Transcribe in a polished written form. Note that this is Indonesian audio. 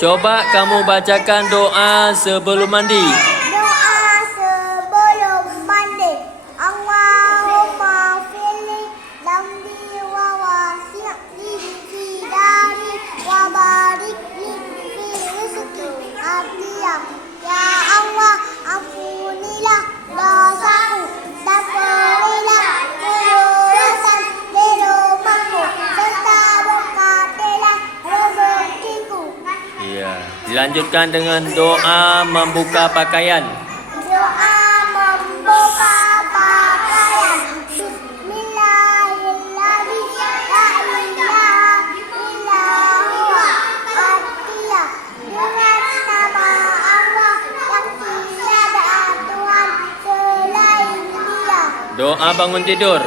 Coba kamu bacakan doa sebelum mandi. Doa sebelum mandi. Allahumma fili lambi wa wasi'li fi dari wa barik li fi rizqi atiyam. Ya Allah, ampunilah dosaku dan berilah kelulusan di rumahku serta berkatilah rezekiku. Iya. Dilanjutkan dengan doa membuka pakaian. Doa membuka pakaian. Bismillahirrahmanirrahim. La ilaha illa huwa Atiyah. Dengan nama Allah yang tiada Tuhan selain Dia. Doa bangun tidur.